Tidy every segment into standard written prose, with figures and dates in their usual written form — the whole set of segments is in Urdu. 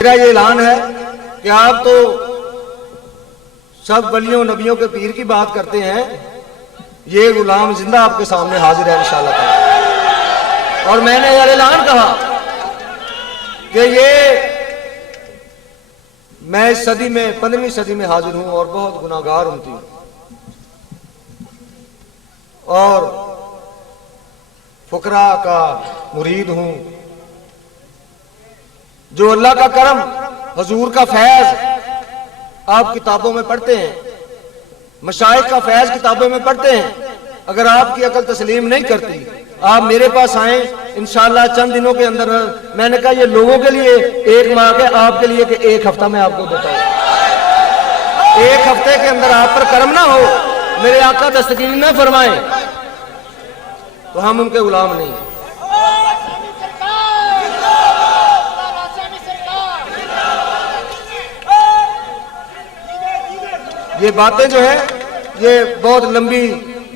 میرا یہ اعلان ہے کہ آپ تو سب ولیوں نبیوں کے پیر کی بات کرتے ہیں، یہ غلام زندہ آپ کے سامنے حاضر ہے انشاءاللہ تعالی۔ اور میں نے یہ اعلان کہا کہ میں اس صدی میں 15ویں صدی میں حاضر ہوں اور بہت گناہگار امتی ہوں، اور فقراء کا مرید ہوں۔ جو اللہ کا کرم، حضور کا فیض آپ کتابوں میں پڑھتے ہیں، مشائخ کا فیض کتابوں میں پڑھتے ہیں، اگر آپ کی عقل تسلیم نہیں کرتی، آپ میرے پاس آئیں انشاءاللہ چند دنوں کے اندر۔ میں نے کہا یہ لوگوں کے لیے ایک ماہ کے، آپ کے لیے کہ ایک ہفتہ میں آپ کو دیتا ہوں۔ ایک ہفتے کے اندر آپ پر کرم نہ ہو، میرے آقا دستگیر نہ فرمائیں تو ہم ان کے غلام نہیں ہیں۔ یہ باتیں جو ہے یہ بہت لمبی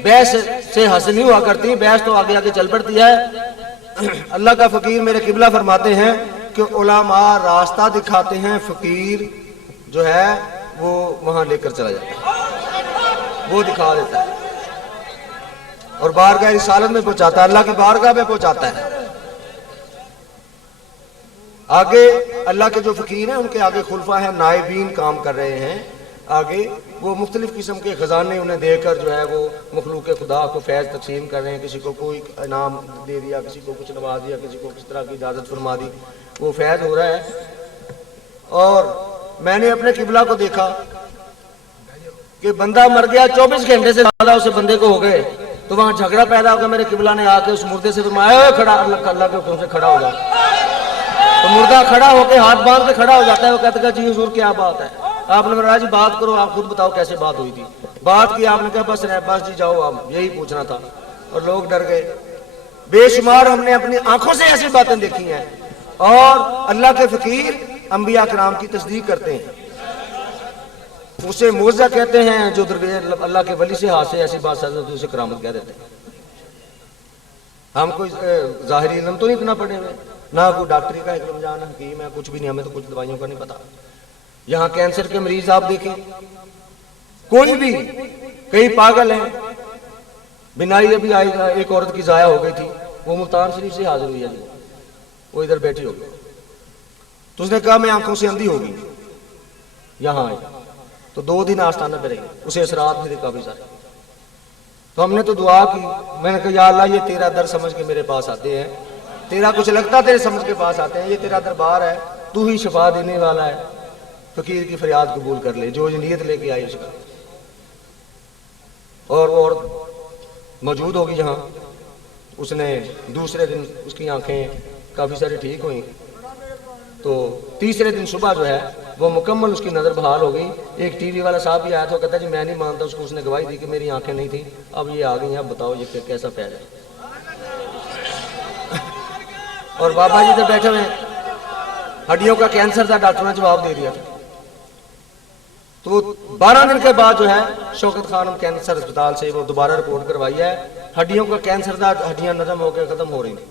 بحث سے حاصل نہیں ہوا کرتی، بحث تو آگے آگے چل پڑتی ہے۔ اللہ کا فقیر میرے قبلہ فرماتے ہیں کہ علماء راستہ دکھاتے ہیں، فقیر جو ہے وہ وہاں لے کر چلا جاتا ہے، وہ دکھا دیتا ہے اور بارگاہ رسالت میں پہنچاتا ہے، اللہ کی بارگاہ میں پہنچاتا ہے۔ آگے اللہ کے جو فقیر ہیں ان کے آگے خلفاء ہیں، نائبین کام کر رہے ہیں، آگے وہ مختلف قسم کے خزانے انہیں دے کر جو ہے وہ مخلوق خدا کو فیض تقسیم کر رہے ہیں۔ کسی کو کوئی انعام دے دیا، کسی کو کچھ نواز دیا، کسی کو کس طرح کی اجازت فرما دی، وہ فیض ہو رہا ہے۔ اور میں نے اپنے قبلہ کو دیکھا کہ بندہ مر گیا، 24 گھنٹے سے زیادہ اسے بندے کو ہو گئے، تو وہاں جھگڑا پیدا ہو گیا۔ میرے قبلہ نے آ کے اس مردے سے فرمایا کھڑا، اللہ کے حکم سے کھڑا ہو جا۔ تو مردہ کھڑا ہو کے ہاتھ باندھ کے کھڑا ہو جاتا ہے، وہ کہتا ہے جی حضور کیا بات ہے؟ آپ نے فرمایا جی بات کرو، آپ خود بتاؤ کیسے بات ہوئی تھی۔ بات کی، آپ نے کہا بس جی جاؤ، آپ یہی پوچھنا تھا۔ اور لوگ ڈر گئے۔ بے شمار ہم نے اپنی آنکھوں سے ایسی باتیں دیکھی ہیں، اور اللہ کے فقیر انبیاء کرام کی تصدیق کرتے ہیں، اسے معجزہ کہتے ہیں۔ جو اللہ کے ولی سے ہاتھ سے ایسی بات سازت اسے کرامت کہہ دیتے ہیں۔ ہم کوئی ظاہری علم تو نہیں اتنا پڑھے ہوئے، نہ کوئی ڈاکٹری کا علم جان حکیم ہے، کچھ بھی نہیں، ہمیں تو کچھ دوائیوں کا نہیں پتا۔ یہاں کینسر کے مریض آپ دیکھیں، کوئی بھی، کئی پاگل ہیں۔ بینائی ابھی آئی، ایک عورت کی ضائع ہو گئی تھی، وہ ملتان شریف سے حاضر ہوئی ہے، وہ ادھر بیٹھی ہوگی، تو اس نے کہا میں آنکھوں سے اندھی ہوگی، یہاں آئی تو 2 دن آستانہ پہ رہی، اسے اثرات میرے کافی سارے۔ تو ہم نے تو دعا کی، میں نے کہا یا اللہ یہ تیرا در سمجھ کے میرے پاس آتے ہیں، تیرا کچھ لگتا تیرے سمجھ کے پاس آتے ہیں، یہ تیرا دربار ہے، تو ہی شفا دینے والا ہے، فقیر کی فریاد قبول کر لے، جو نیت لے کے آئی اس کا۔ اور وہ عورت موجود ہوگی یہاں، اس نے دوسرے دن اس کی آنکھیں کافی ساری ٹھیک ہوئیں، تو تیسرے دن صبح جو ہے وہ مکمل اس کی نظر بحال ہو گئی۔ ایک ٹی وی والا صاحب بھی آیا تھا، وہ کہتا ہے جی میں نہیں مانتا اس کو، اس نے گواہی دی کہ میری آنکھیں نہیں تھیں، اب یہ آ گئی ہیں، اب بتاؤ یہ کیسا فیض ہے۔ اور بابا جی تو بیٹھے ہوئے، ہڈیوں کا کینسر تھا، ڈاکٹر نے جواب دے دیا تھا۔ تو 12 دن کے بعد جو ہے شوکت خانم کینسر اسپتال سے وہ دوبارہ رپورٹ کروائی ہے، ہڈیوں کا کینسر تھا، ہڈیاں نرم ہو کے ختم ہو رہی ہیں،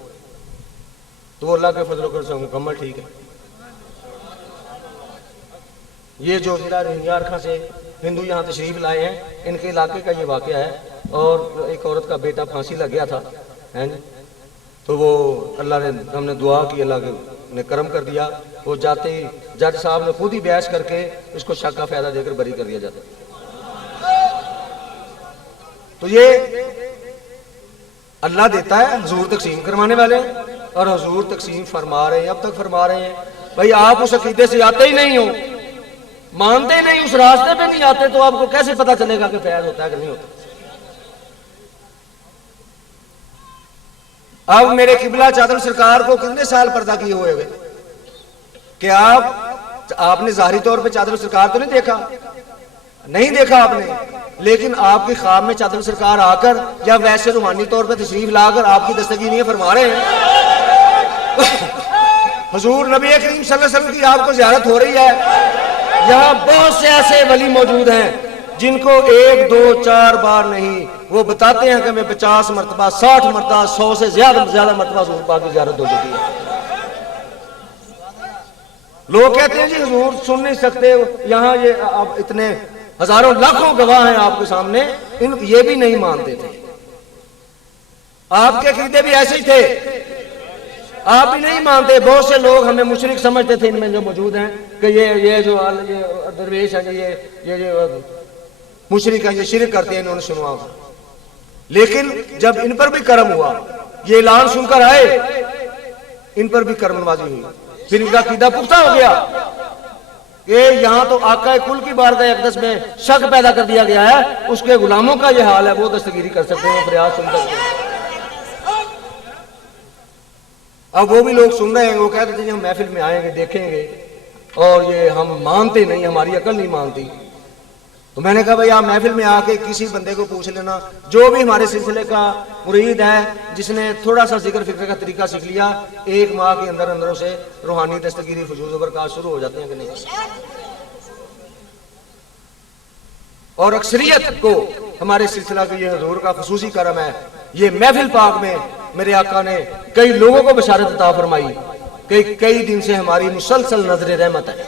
تو وہ اللہ کے فضل و کرم سے مکمل ٹھیک ہے۔ یہ جو ضلع روہنگیا خاں سے ہندو یہاں تشریف لائے ہیں، ان کے علاقے کا یہ واقعہ ہے۔ اور ایک عورت کا بیٹا پھانسی لگ گیا تھا، تو وہ اللہ نے، ہم نے دعا کی، اللہ نے کرم کر دیا، وہ جاتے ہی جج صاحب نے خود ہی بحث کر کے اس کو شک کا فائدہ دے کر بری کر دیا جاتا۔ تو یہ اللہ دیتا ہے، حضور تقسیم کروانے والے ہیں، اور حضور تقسیم فرما رہے ہیں، اب تک فرما رہے ہیں۔ بھائی آپ اس عقیدے سے آتے ہی نہیں ہو، مانتے ہی نہیں، اس راستے پہ نہیں آتے، تو آپ کو کیسے پتا چلے گا کہ فیض ہوتا ہے کہ نہیں ہوتا؟ اب میرے قبلہ چادر سرکار کو کتنے سال پردہ کیے ہوئے ہوئے کہ آپ نے ظاہری طور پہ چادر سرکار تو نہیں دیکھا، نہیں دیکھا آپ نے، لیکن آپ کی خواب میں چادر سرکار آ کر یا ویسے روحانی طور پہ تشریف لا کر آپ کی دستگیری فرما رہے ہیں۔ حضور نبی کریم صلی اللہ علیہ وسلم کی آپ کو زیارت ہو رہی ہے، یہاں بہت سے ایسے ولی موجود ہیں جن کو 1 2 4 بار نہیں، وہ بتاتے ہیں کہ میں 50 مرتبہ 60 مرتبہ 100 سے زیادہ مرتبہ حضور پاک کی زیارت ہو چکی ہے۔ لوگ کہتے ہیں جی حضور سن نہیں سکتے، یہاں یہ اب اتنے ہزاروں لاکھوں گواہ ہیں آپ کے سامنے، یہ بھی نہیں مانتے تھے. آپ کے عقیدے بھی ایسے ہی تھے، آپ بھی نہیں مانتے. بہت سے لوگ ہمیں مشرک سمجھتے تھے ان میں جو موجود ہیں کہ یہ جو درویش ہیں یہ مشرک ہیں، یہ شرک کرتے ہیں، انہوں نے سنوا. لیکن جب ان پر بھی کرم ہوا، یہ اعلان سن کر آئے، ان پر بھی کرم نوازی ہوئی، پھر ان کا عقیدہ پختہ ہو گیا کہ یہاں تو آقا کل کی بارگاہ اقدس میں شک پیدا کر دیا گیا ہے، اس کے غلاموں کا یہ حال ہے، وہ دستگیری کر سکتے ہیں، فریاد سن سکتے ہیں. اب وہ بھی لوگ سن رہے ہیں، وہ کہتے تھے ہم محفل میں آئیں گے، دیکھیں گے، اور یہ ہم مانتے نہیں، ہماری عقل نہیں مانتی. تو میں نے کہا بھائی آپ محفل میں آ کے کسی بندے کو پوچھ لینا جو بھی ہمارے سلسلے کا مرید ہے، جس نے تھوڑا سا ذکر فکر کا طریقہ سیکھ لیا، 1 ماہ کے اندر اندر اسے روحانی دستگیری فیوض و برکات شروع ہو جاتے ہیں کہ نہیں. اور اکثریت کو ہمارے سلسلہ کی یہ حضور کا خصوصی کرم ہے. یہ محفل پاک میں میرے آقا نے کئی لوگوں کو بشارت عطا فرمائی کہ کئی دن سے ہماری مسلسل نظر رحمت ہے.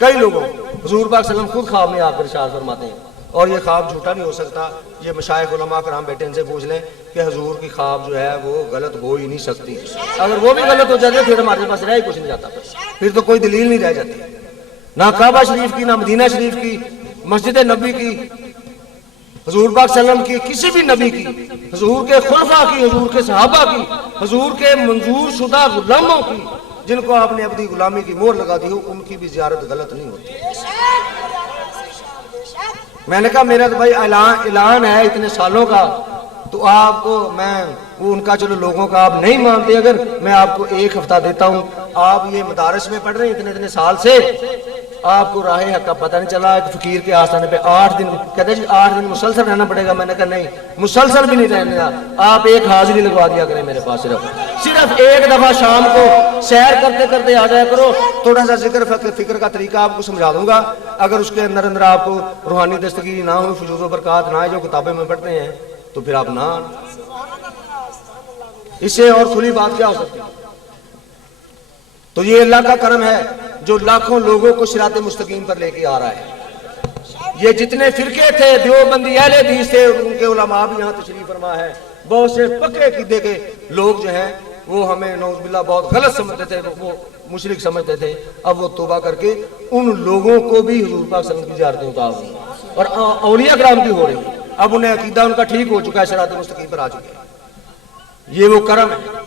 کئی لوگوں حضور پاک صلی اللہ علیہ وسلم خود خواب میں آپ ارشاد فرماتے ہیں، اور یہ خواب جھوٹا نہیں ہو سکتا. یہ مشائخ علماء کرام بیٹے ان سے پوچھ لیں کہ حضور کی خواب جو ہے وہ غلط ہو ہی نہیں سکتی. اگر وہ بھی غلط ہو جاتی پھر ہمارے پاس رہ ہی کچھ نہیں جاتا، پھر تو کوئی دلیل نہیں رہ جاتی، نہ کعبہ شریف کی، نہ مدینہ شریف کی، مسجد نبی کی، حضور پاک صلی اللہ علیہ وسلم کی، کسی بھی نبی کی، حضور کے خلفاء کی، حضور کے صحابہ کی، حضور کے منظور شدہ غلاموں کی، جن کو آپ نے اپنی غلامی کی مہر لگا دی ہو، ان کی بھی زیارت غلط نہیں ہوتی. میں نے کہا میرا تو بھائی اعلان ہے اتنے سالوں کا، تو آپ کو میں وہ ان کا چلو لوگوں کا آپ نہیں مانتے، اگر میں آپ کو 1 ہفتہ دیتا ہوں، آپ یہ مدارس میں پڑھ رہے ہیں اتنے سال سے، آپ کو راہ حق کا پتہ نہیں چلا. ایک فقیر کے آستانے پہ 8 دن کہتے ہیں جی 8 دن مسلسل رہنا پڑے گا. میں نے کہا نہیں، مسلسل بھی نہیں رہنے گا، آپ 1 حاضری لگوا دیا کریں میرے پاس، صرف 1 دفعہ شام کو سیر کرتے کرتے آ جایا کرو، تھوڑا سا ذکر فکر کا طریقہ آپ کو سمجھا دوں گا. اگر اس کے اندر آپ کو روحانی دستگیری نہ ہو، فیوض و برکات نہ ہے جو کتابیں میں پڑھتے ہیں، تو پھر آپ نہ، اس سے اور کھلی بات کیا ہو سکتی. تو یہ اللہ کا کرم ہے جو لاکھوں لوگوں کو صراط مستقیم پر لے کے آ رہا ہے. یہ جتنے فرقے تھے، دیوبندی اہل حدیث تھے، ان کے علماء بھی یہاں تشریف فرما ہے. بہت سے پکے عقیدے کے لوگ جو ہیں وہ ہمیں نعوذ باللہ بہت غلط سمجھتے تھے، وہ مشرک سمجھتے تھے. اب وہ توبہ کر کے ان لوگوں کو بھی حضور پاک صلی اللہ علیہ وسلم کی زیارتیں اتار دی، اور اولیاء کرام کی ہو رہی ہیں. اب انہیں عقیدہ ان کا ٹھیک ہو چکا ہے، صراط مستقیم پر آ چکے ہیں. یہ وہ کرم ہے.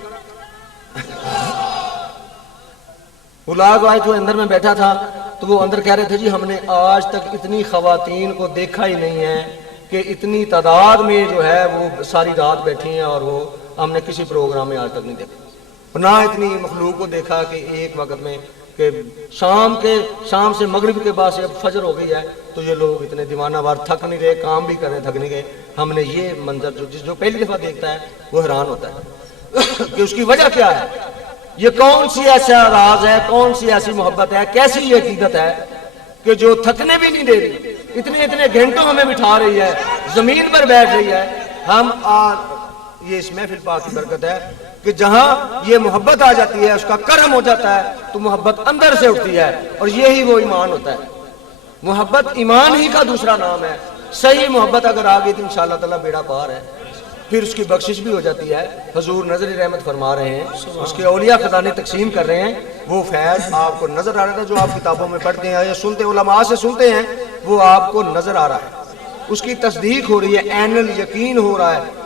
اولاد آئے تو اندر میں بیٹھا تھا، تو وہ اندر کہہ رہے تھے جی ہم نے آج تک اتنی خواتین کو دیکھا ہی نہیں ہے کہ اتنی تعداد میں جو ہے وہ ساری رات بیٹھی ہیں، اور وہ ہم نے کسی پروگرام میں آج تک نہیں دیکھا. نہ اتنی مخلوق کو دیکھا کہ ایک وقت میں کہ شام سے مغرب کے بعد سے اب فجر ہو گئی ہے تو یہ لوگ اتنے دیوانہ وار تھک نہیں رہے، کام بھی کر رہے، تھک نہیں گئے. ہم نے یہ منظر جو پہلی دفعہ دیکھتا ہے وہ حیران ہوتا ہے کہ اس کی وجہ کیا ہے. یہ کون سی ایسا راز ہے، کون سی ایسی محبت ہے، کیسی یہ عقیدت ہے کہ جو تھکنے بھی نہیں دے رہی، اتنے گھنٹوں ہمیں بٹھا رہی ہے، زمین پر بیٹھ رہی ہے. ہم یہ اس محفل پاک کی برکت ہے کہ جہاں یہ محبت آ جاتی ہے، اس کا کرم ہو جاتا ہے، تو محبت اندر سے اٹھتی ہے، اور یہی وہ ایمان ہوتا ہے. محبت ایمان ہی کا دوسرا نام ہے. صحیح محبت اگر آ گئی تو انشاءاللہ تعالیٰ بیڑا پار ہے، پھر اس کی بخشش بھی ہو جاتی ہے. حضور نظر رحمت فرما رہے ہیں، اس کے اولیاء خزانے تقسیم کر رہے ہیں. وہ فیض آپ کو نظر آ رہا تھا جو آپ کتابوں میں پڑھتے ہیں یا سنتے علماء سے سنتے ہیں، وہ آپ کو نظر آ رہا ہے، اس کی تصدیق ہو رہی ہے، عین الیقین ہو رہا ہے.